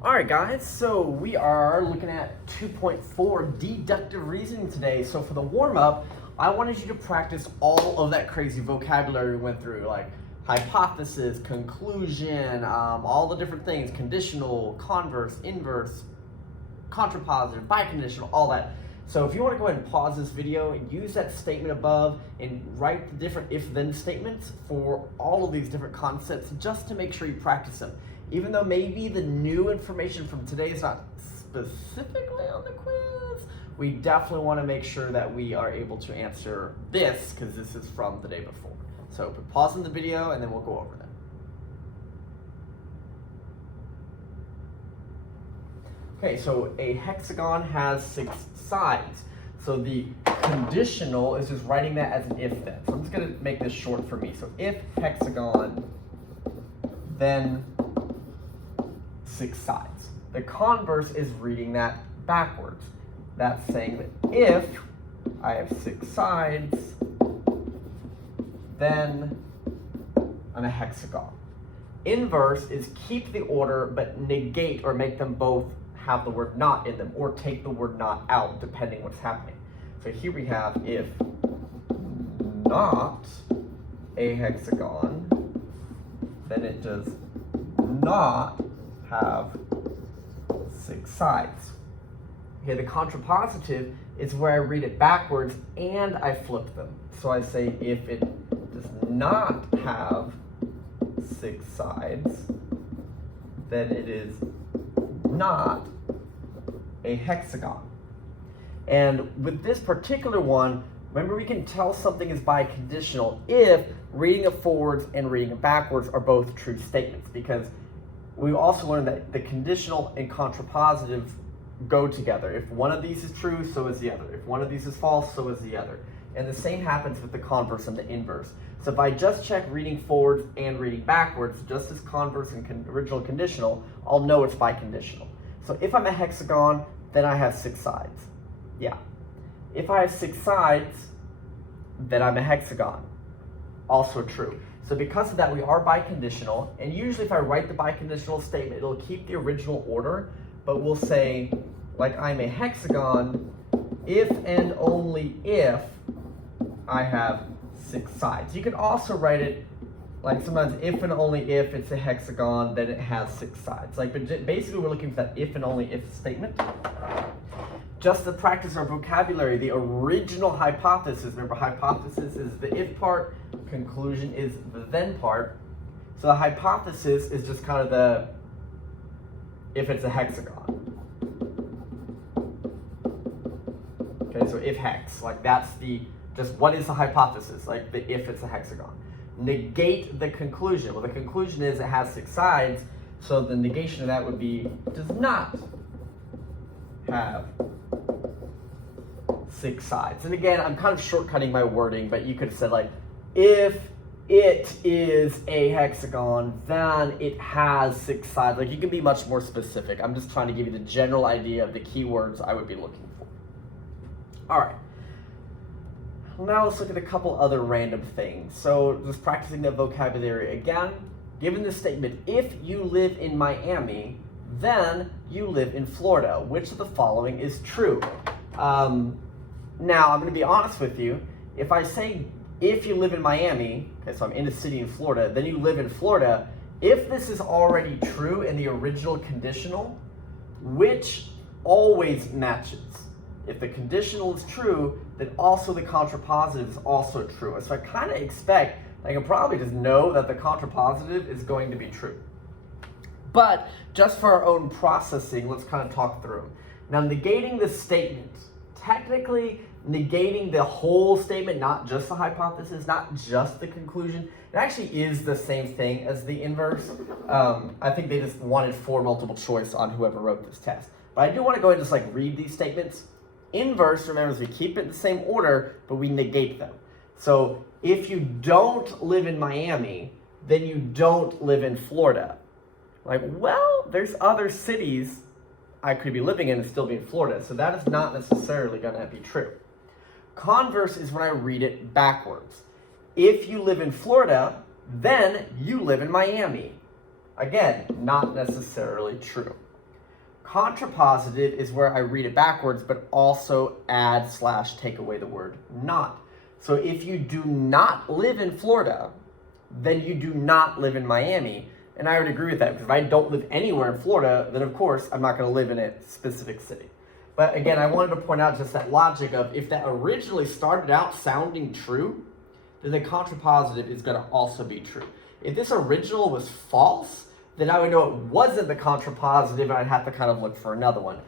Alright guys, so we are looking at 2.4 deductive reasoning today. So for the warm-up, I wanted you to practice all of that crazy vocabulary we went through, like hypothesis, conclusion, all the different things, conditional, converse, inverse, contrapositive, biconditional, all that. So if you want to go ahead and pause this video and use that statement above and write the different if-then statements for all of these different concepts just to make sure you practice them. Even though maybe the new information from today is not specifically on the quiz, we definitely want to make sure that we are able to answer this because this is from the day before. So pause in the video and then we'll go over them. Okay, so a hexagon has 6 sides. So the conditional is just writing that as an if-then. So I'm just going to make this short for me. So if hexagon, then 6 sides. The converse is reading that backwards. That's saying that if I have 6 sides, then I'm a hexagon. Inverse is keep the order but negate or make them both have the word not in them or take the word not out depending what's happening. So here we have if not a hexagon, then it does not have 6 sides. Okay, the contrapositive is where I read it backwards and I flip them. So I say if it does not have 6 sides, then it is not a hexagon. And with this particular one, remember we can tell something is biconditional if reading it forwards and reading it backwards are both true statements, because we also learned that the conditional and contrapositive go together. If one of these is true, so is the other. If one of these is false, so is the other. And the same happens with the converse and the inverse. So if I just check reading forwards and reading backwards, just as converse and original conditional, I'll know it's biconditional. So if I'm a hexagon, then I have 6 sides. Yeah. If I have 6 sides, then I'm a hexagon. Also true. So because of that, we are biconditional, and usually if I write the biconditional statement, it'll keep the original order, but we'll say, like I'm a hexagon, if and only if I have 6 sides. You can also write it like sometimes if and only if it's a hexagon, then it has 6 sides. Like, but basically we're looking for that if and only if statement. Just to practice our vocabulary, the original hypothesis, remember hypothesis is the if part, conclusion is the then part. So the hypothesis is just kind of the, if it's a hexagon. Okay, so if hex, like that's the, just what is the hypothesis, like the if it's a hexagon. Negate the conclusion. Well, the conclusion is it has 6 sides, so the negation of that would be does not have 6 sides. And again, I'm kind of shortcutting my wording, but you could have said like, if it is a hexagon, then it has 6 sides. Like you can be much more specific. I'm just trying to give you the general idea of the keywords I would be looking for. All right. Now let's look at a couple other random things. So just practicing the vocabulary again. Given the statement, if you live in Miami, then you live in Florida. Which of the following is true? Now I'm going to be honest with you. If I say if you live in Miami, okay, so I'm in a city in Florida, then you live in Florida, if this is already true in the original conditional, which always matches. If the conditional is true, then also the contrapositive is also true. So I kind of expect, I can probably just know that the contrapositive is going to be true. But just for our own processing, let's kind of talk through them. Now, negating the statement, technically negating the whole statement, not just the hypothesis, not just the conclusion, it actually is the same thing as the inverse. I think they just wanted for multiple choice on whoever wrote this test. But I do want to go ahead and just like read these statements. Inverse, remember, is we keep it in the same order, but we negate them. So if you don't live in Miami, then you don't live in Florida. Like, well, there's other cities I could be living in and still be in Florida, so that is not necessarily going to be true. Converse is when I read it backwards. If you live in Florida, then you live in Miami. Again, not necessarily true. Contrapositive is where I read it backwards, but also add / take away the word not. So if you do not live in Florida, then you do not live in Miami. And I would agree with that, because if I don't live anywhere in Florida, then of course I'm not going to live in a specific city. But again, I wanted to point out just that logic of if that originally started out sounding true, then the contrapositive is going to also be true. If this original was false, then I would know it wasn't the contrapositive, and I'd have to kind of look for another one.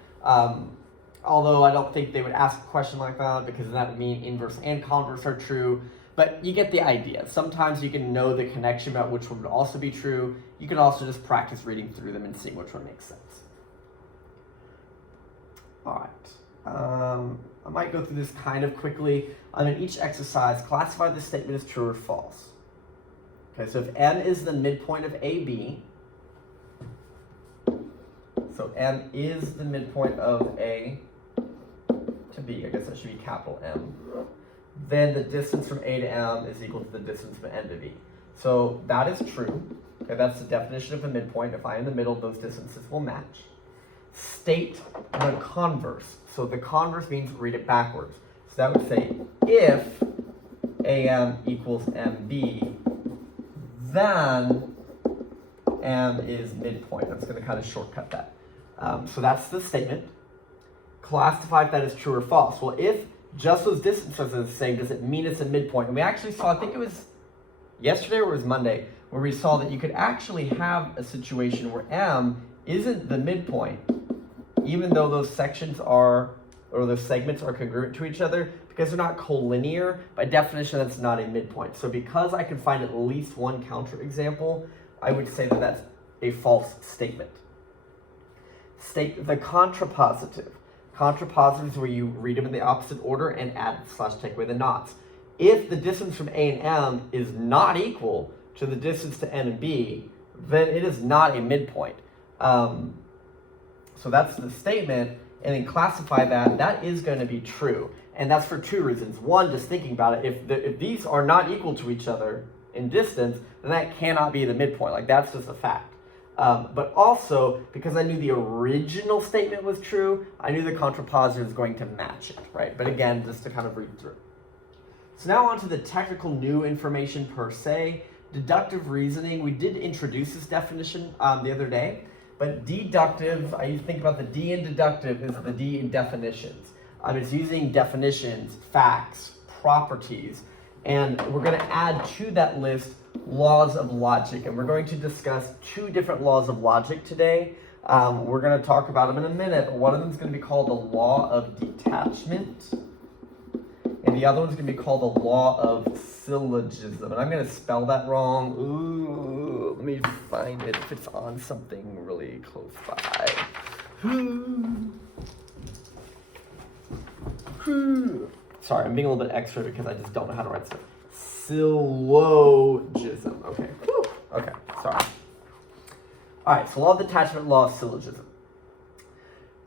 Although I don't think they would ask a question like that, because that would mean inverse and converse are true. But you get the idea. Sometimes you can know the connection about which one would also be true. You can also just practice reading through them and seeing which one makes sense. All right. I might go through this kind of quickly. In each exercise, classify the statement as true or false. Okay, so if M is the midpoint of AB, so M is the midpoint of A to B, I guess that should be capital M, then the distance from A to M is equal to the distance from N to B. So that is true. Okay, that's the definition of a midpoint. If I am in the middle, those distances will match. State the converse. So the converse means read it backwards. So that would say if AM equals MB, then M is midpoint. That's going to kind of shortcut that. So that's the statement. Classify if that is true or false. Well, if just those distances are the same, does it mean it's a midpoint? And we actually saw, I think it was yesterday or it was Monday, where we saw that you could actually have a situation where M isn't the midpoint, even though those sections are, or those segments are congruent to each other, because they're not collinear. By definition, that's not a midpoint. So because I can find at least one counterexample, I would say that that's a false statement. State the contrapositive. Contrapositive is where you read them in the opposite order and add / take away the nots. If the distance from A and M is not equal to the distance to N and B, then it is not a midpoint. So that's the statement, and then classify that. That is going to be true, and that's for two reasons. One, just thinking about it, if these are not equal to each other in distance, then that cannot be the midpoint. Like, that's just a fact. But also, because I knew the original statement was true, I knew the contrapositive was going to match it, right? But again, just to kind of read through. So now on to the technical new information per se. Deductive reasoning, we did introduce this definition the other day, but deductive, I think about the D in deductive is the D in definitions. It's using definitions, facts, properties, and we're going to add to that list laws of logic, and we're going to discuss two different laws of logic today. We're going to talk about them in a minute, but one of them is going to be called the law of detachment, and the other one's going to be called the law of syllogism. And I'm going to spell that wrong. Ooh, let me find it if it's on something really close by. Sorry, I'm being a little bit extra because I just don't know how to write stuff. Syllogism. Okay. Whew. Okay. Sorry. All right. So law of detachment, law of syllogism.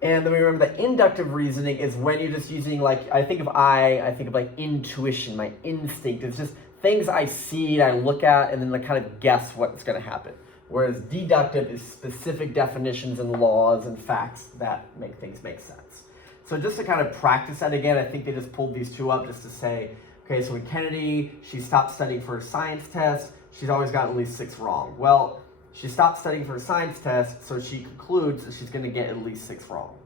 And then we remember that inductive reasoning is when you're just using, like, I think of like intuition, my instinct. It's just things I see and I look at and then I kind of guess what's going to happen. Whereas deductive is specific definitions and laws and facts that make things make sense. So just to kind of practice that again, I think they just pulled these two up just to say, okay, so when Kennedy, she stopped studying for a science test, she's always gotten at least 6 wrong. Well, she stopped studying for a science test, so she concludes that she's going to get at least 6 wrong.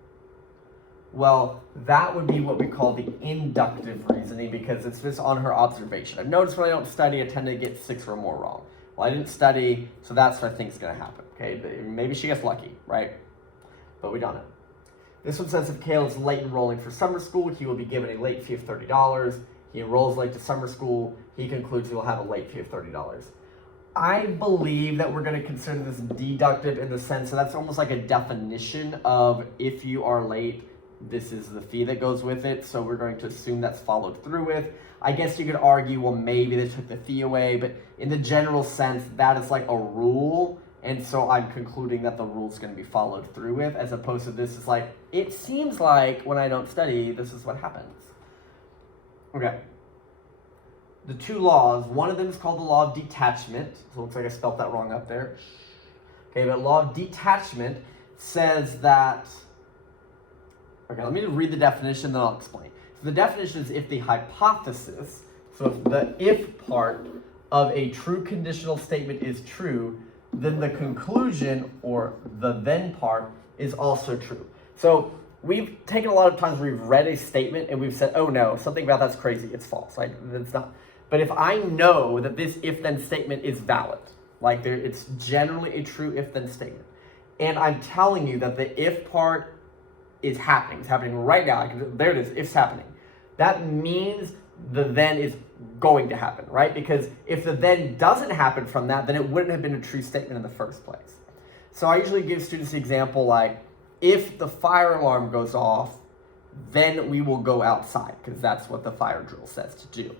Well, that would be what we call the inductive reasoning, because it's just on her observation. I've noticed when I don't study, I tend to get 6 or more wrong. Well, I didn't study, so that's what I think is going to happen. Okay, maybe she gets lucky, right? But we don't know. This one says if Cale is late enrolling for summer school, he will be given a late fee of $30. He enrolls late to summer school, he concludes he will have a late fee of $30. I believe that we're going to consider this deductive in the sense that that's almost like a definition of if you are late, this is the fee that goes with it. So we're going to assume that's followed through with. I guess you could argue, well, maybe they took the fee away, but in the general sense, that is like a rule. And so I'm concluding that the rule is going to be followed through with, as opposed to this is like, it seems like when I don't study, this is what happens. Okay. The two laws, one of them is called the law of detachment. So it looks like I spelled that wrong up there. Okay, but law of detachment, says that, okay, let me read the definition, then I'll explain. So the definition is if the hypothesis, so if the if part of a true conditional statement is true, then the conclusion, or the then part, is also true. So we've taken a lot of times, we've read a statement and we've said, oh no, something about that's crazy, it's false, like it's not. But if I know that this if-then statement is valid, like it's generally a true if-then statement, and I'm telling you that the if part is happening, it's happening right now, there it is, if's happening, that means the then is going to happen, right? Because if the then doesn't happen from that, then it wouldn't have been a true statement in the first place. So I usually give students the example like, if the fire alarm goes off, then we will go outside, because that's what the fire drill says to do.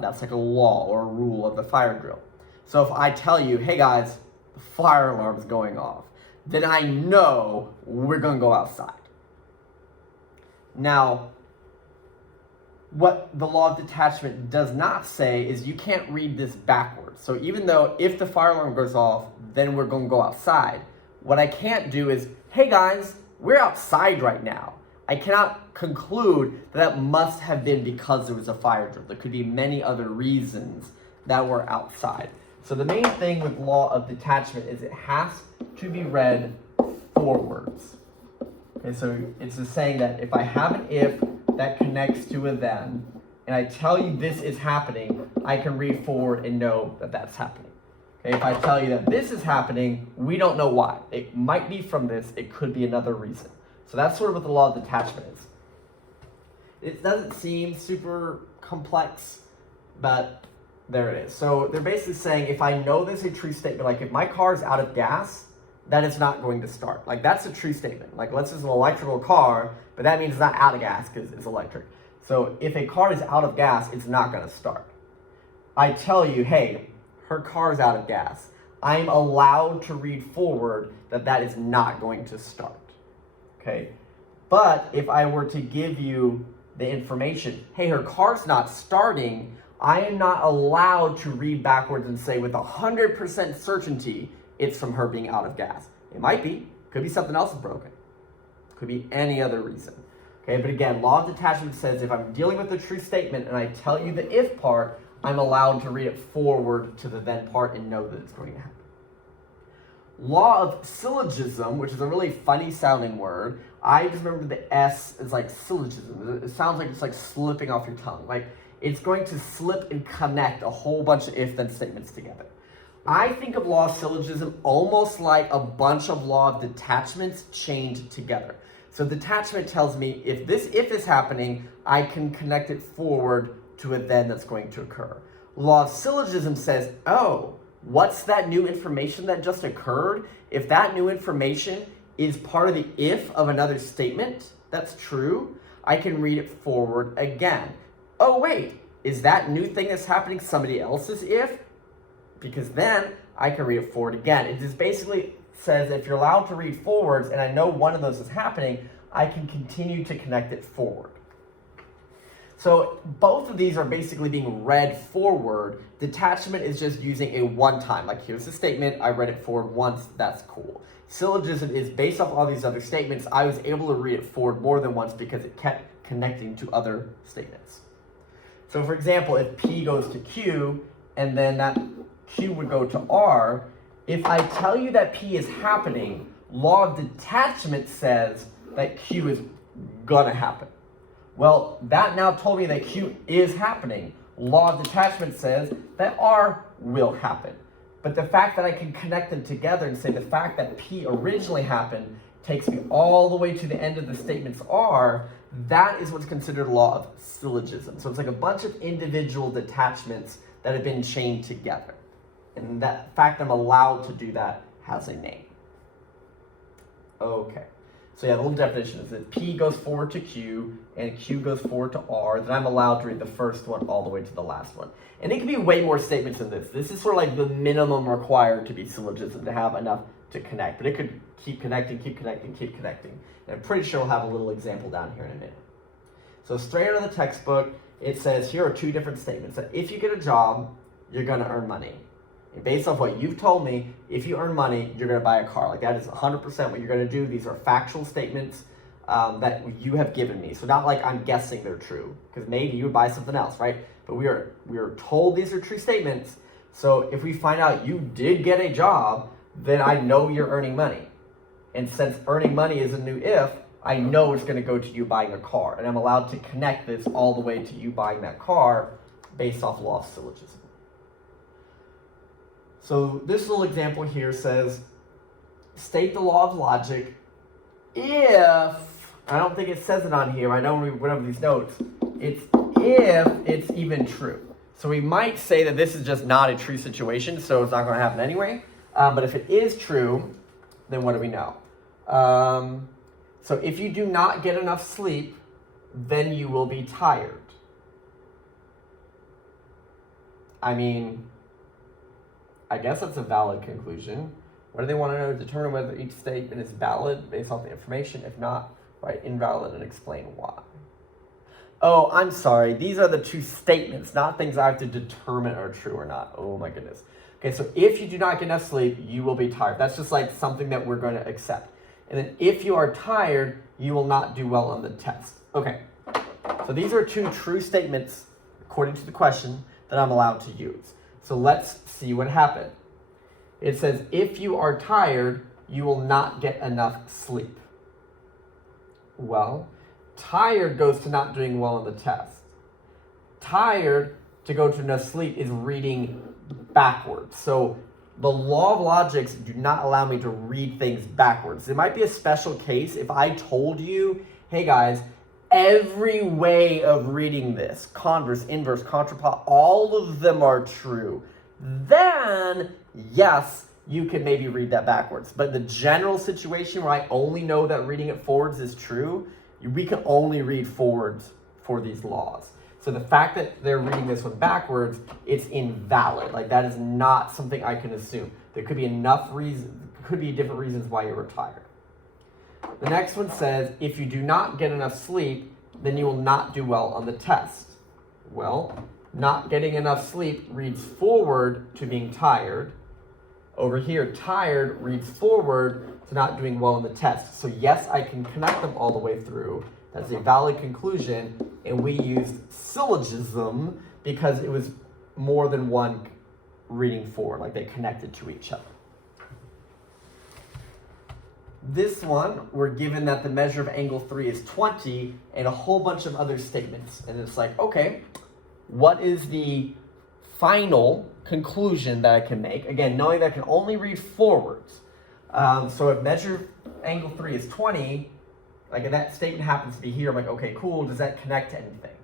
That's like a law or a rule of the fire drill. So if I tell you, hey guys, the fire alarm's going off, then I know we're going to go outside. Now, what the law of detachment does not say is you can't read this backwards. So even though if the fire alarm goes off, then we're going to go outside, what I can't do is, hey guys, we're outside right now. I cannot conclude that must have been because there was a fire drill. There could be many other reasons that we're outside. So the main thing with law of detachment is it has to be read forwards. Okay, so it's just saying that if I have an if that connects to a then, and I tell you this is happening, I can read forward and know that that's happening. Okay, if I tell you that this is happening, we don't know why. It might be from this, it could be another reason. So that's sort of what the law of detachment is. It doesn't seem super complex, but there it is. So they're basically saying if I know this is a true statement, like if my car is out of gas, that is not going to start. Like that's a true statement. Like let's use an electrical car, but that means it's not out of gas because it's electric. So if a car is out of gas, it's not going to start. I tell you, hey, her car is out of gas. I'm allowed to read forward that that is not going to start. Okay, but if I were to give you the information, hey, her car's not starting, I am not allowed to read backwards and say with 100% certainty it's from her being out of gas. It might be, could be something else is broken, could be any other reason. Okay, but again, law of detachment says if I'm dealing with a true statement and I tell you the if part, I'm allowed to read it forward to the then part and know that it's going to happen. Law of syllogism, which is a really funny sounding word. I just remember the S is like syllogism. It sounds like it's like slipping off your tongue. Like it's going to slip and connect a whole bunch of if-then statements together. I think of law of syllogism almost like a bunch of law of detachments chained together. So detachment tells me if this if is happening, I can connect it forward to a then that's going to occur. Law of syllogism says, oh, what's that new information that just occurred? If that new information is part of the if of another statement that's true, I can read it forward again. Oh wait, is that new thing that's happening somebody else's if? Because then I can read it forward again. It just basically says if you're allowed to read forwards and I know one of those is happening, I can continue to connect it forward. So both of these are basically being read forward. Detachment is just using a one-time, like here's the statement, I read it forward once, that's cool. Syllogism is based off all these other statements, I was able to read it forward more than once because it kept connecting to other statements. So for example, if P goes to Q, and then that Q would go to R, if I tell you that P is happening, law of detachment says that Q is gonna happen. Well, that now told me that Q is happening. Law of detachment says that R will happen. But the fact that I can connect them together and say the fact that P originally happened takes me all the way to the end of the statements R, that is what's considered law of syllogism. So it's like a bunch of individual detachments that have been chained together. And that fact I'm allowed to do that has a name. Okay. So yeah, the little definition is that P goes forward to Q and Q goes forward to R, then I'm allowed to read the first one all the way to the last one. And it can be way more statements than this. This is sort of like the minimum required to be syllogism, to have enough to connect. But it could keep connecting, keep connecting, keep connecting. And I'm pretty sure we'll have a little example down here in a minute. So straight out of the textbook, it says here are two different statements. That if you get a job, you're going to earn money. And based off what you've told me, if you earn money, you're going to buy a car. Like that is 100% what you're going to do. These are factual statements that you have given me. So not like I'm guessing they're true, because maybe you would buy something else, right? But we are told these are true statements. So if we find out you did get a job, then I know you're earning money. And since earning money is a new if, I know it's going to go to you buying a car. And I'm allowed to connect this all the way to you buying that car based off law of syllogism. So this little example here says, state the law of logic if, I don't think it says it on here, I know when we went over these notes, it's if it's even true. So we might say that this is just not a true situation, so it's not going to happen anyway. But if it is true, then what do we know? So if you do not get enough sleep, then you will be tired. I mean, I guess that's a valid conclusion. What do they want to know? Determine whether each statement is valid based off the information. If not, write invalid and explain why. Oh, I'm sorry. These are the two statements, not things I have to determine are true or not. Oh my goodness. Okay, so if you do not get enough sleep, you will be tired. That's just like something that we're going to accept. And then if you are tired, you will not do well on the test. Okay, so these are two true statements, according to the question, that I'm allowed to use. So let's see what happened. It says, if you are tired, you will not get enough sleep. Well, tired goes to not doing well on the test. Tired to go to enough sleep is reading backwards. So the law of logics do not allow me to read things backwards. It might be a special case if I told you, hey guys, every way of reading this, converse, inverse, contrapositive, all of them are true. Then, yes, you could maybe read that backwards. But the general situation where I only know that reading it forwards is true, we can only read forwards for these laws. So the fact that they're reading this one backwards, it's invalid. Like that is not something I can assume. There could be enough reasons, could be different reasons why you're tired. The next one says, if you do not get enough sleep, then you will not do well on the test. Well, not getting enough sleep reads forward to being tired. Over here, tired reads forward to not doing well on the test. So yes, I can connect them all the way through. That's a valid conclusion. And we used syllogism because it was more than one reading forward, like they connected to each other. This one, we're given that the measure of angle 3 is 20 and a whole bunch of other statements. And it's like, okay, what is the final conclusion that I can make? Again, knowing that I can only read forwards. So if measure angle 3 is 20, like if that statement happens to be here, I'm like, okay, cool, does that connect to anything?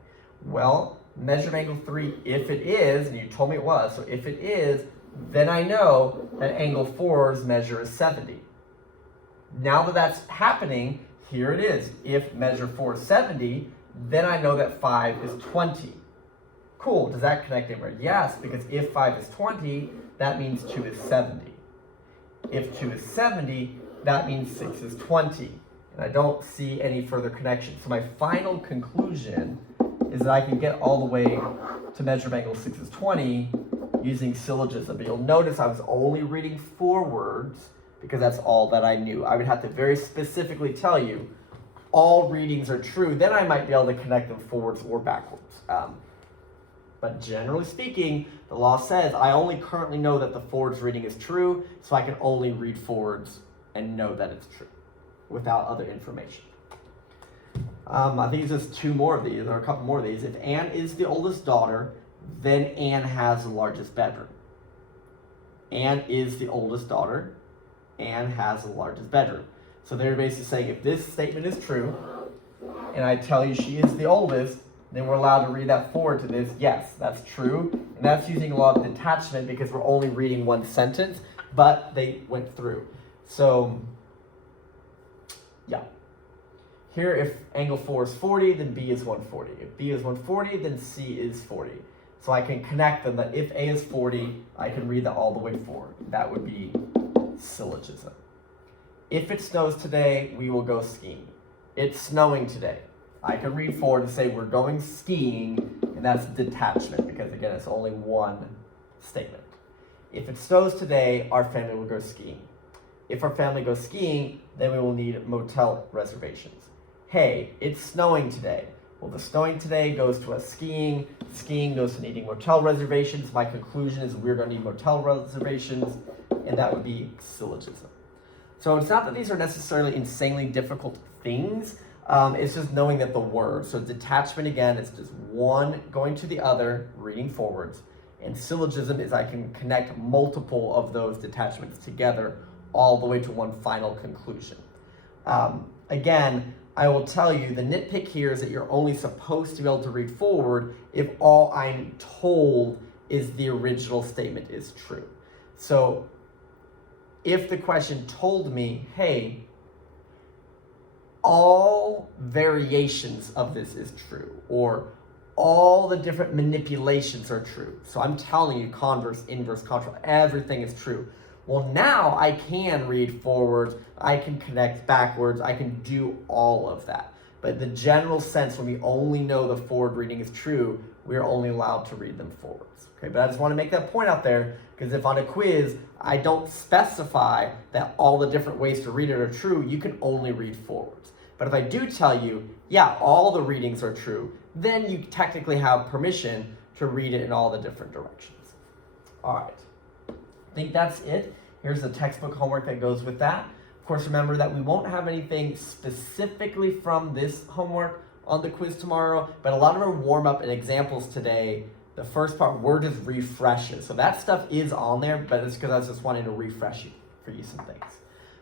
Well, measure of angle 3, if it is, and you told me it was, so if it is, then I know that angle 4's measure is 70. Now that that's happening, here it is. If measure 4 is 70, then I know that 5 is 20. Cool, does that connect anywhere? Yes, because if 5 is 20, that means 2 is 70. If 2 is 70, that means 6 is 20. And I don't see any further connection. So my final conclusion is that I can get all the way to measure of angle 6 is 20 using syllogism. But you'll notice I was only reading forwards because that's all that I knew. I would have to very specifically tell you all readings are true. Then I might be able to connect them forwards or backwards. But generally speaking, the law says I only currently know that the forwards reading is true, so I can only read forwards and know that it's true without other information. I think it's just two more of these, or a couple more of these. If Anne is the oldest daughter, then Anne has the largest bedroom. Anne is the oldest daughter. Anne has the largest bedroom. So they're basically saying if this statement is true, and I tell you she is the oldest, then we're allowed to read that forward to this. Yes, that's true. And that's using law of detachment because we're only reading one sentence, but they went through. So, yeah. Here, if angle 4 is 40, then B is 140. If B is 140, then C is 40. So I can connect them that if A is 40, I can read that all the way forward. That would be syllogism. If it snows today, we will go skiing. It's snowing today. I can read forward and say we're going skiing, and that's detachment because, again, it's only one statement. If it snows today, our family will go skiing. If our family goes skiing, then we will need motel reservations. Hey, it's snowing today. Well, the snowing today goes to us skiing. Skiing goes to needing motel reservations. My conclusion is we're going to need motel reservations, and that would be syllogism. So it's not that these are necessarily insanely difficult things. It's just knowing that the word. So detachment, again, is just one going to the other, reading forwards. And syllogism is I can connect multiple of those detachments together all the way to one final conclusion. Again, I will tell you, the nitpick here is that you're only supposed to be able to read forward if all I'm told is the original statement is true. So if the question told me, hey, all variations of this is true, or all the different manipulations are true. So I'm telling you, converse, inverse, contra, everything is true. Well, now I can read forwards, I can connect backwards, I can do all of that. But the general sense, when we only know the forward reading is true, we're only allowed to read them forwards. Okay, but I just want to make that point out there, because if on a quiz, I don't specify that all the different ways to read it are true, you can only read forwards. But if I do tell you, yeah, all the readings are true, then you technically have permission to read it in all the different directions. All right. I think that's it. Here's the textbook homework that goes with that. Of course, remember that we won't have anything specifically from this homework on the quiz tomorrow, but a lot of them warm up and examples today. The first part, we're just refreshes. So that stuff is on there, but it's because I was just wanting to refresh you for you some things.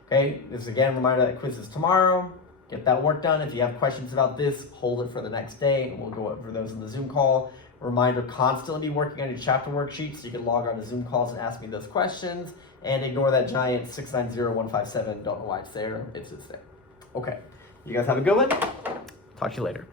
Okay, this is again a reminder that quiz is tomorrow. Get that work done. If you have questions about this, hold it for the next day, and we'll go over those in the Zoom call. Reminder, constantly be working on your chapter worksheets, so you can log on to Zoom calls and ask me those questions, and ignore that giant 690157. Don't know why it's there. It's just there. Okay. You guys have a good one. Talk to you later.